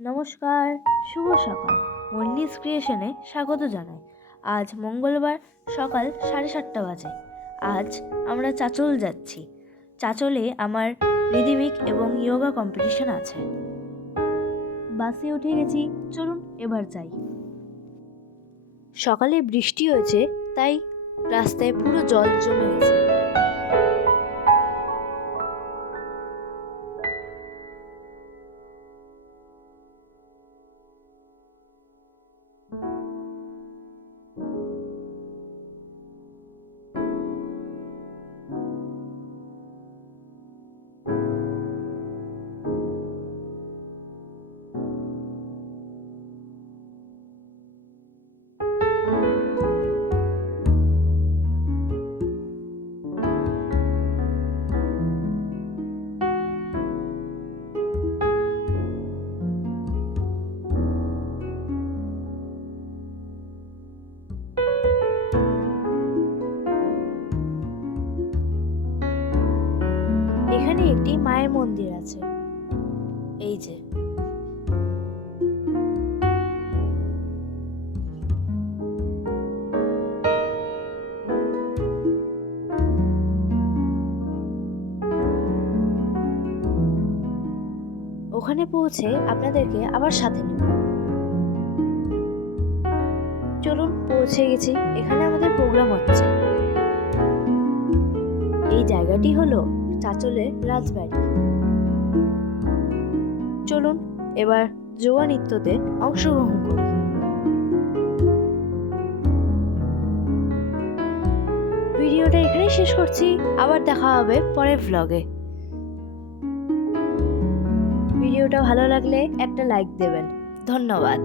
নমস্কার, শুভ সকাল। মল্লিস ক্রিয়েশনে স্বাগত জানাই। আজ মঙ্গলবার সকাল সাড়ে সাতটা বাজে। আজ আমরা চাচল যাচ্ছি। চাচলে আমার রিদিমিক এবং ইয়োগা কম্পিটিশন আছে। বাসে উঠে গেছি, চলুন এবার যাই। সকালে বৃষ্টি হয়েছে, তাই রাস্তায় পুরো জল জমে গেছে। এখানে একটি মায়ের মন্দির আছে। এই যে। ওখানে পৌঁছে আপনাদেরকে আবার সাথে নেব। চলুন, পৌঁছে গেছি। এখানে আমাদের প্রোগ্রাম হচ্ছে। এই জায়গাটি হলো চাচলের রাজবাড়ি। চলুন, এবার যোগা নৃত্যতে অংশগ্রহণ করি। ভিডিওটা এখানেই শেষ করছি, আবার দেখা হবে পরের ভ্লগে ভিডিওটা ভালো লাগলে একটা লাইক দেবেন। ধন্যবাদ।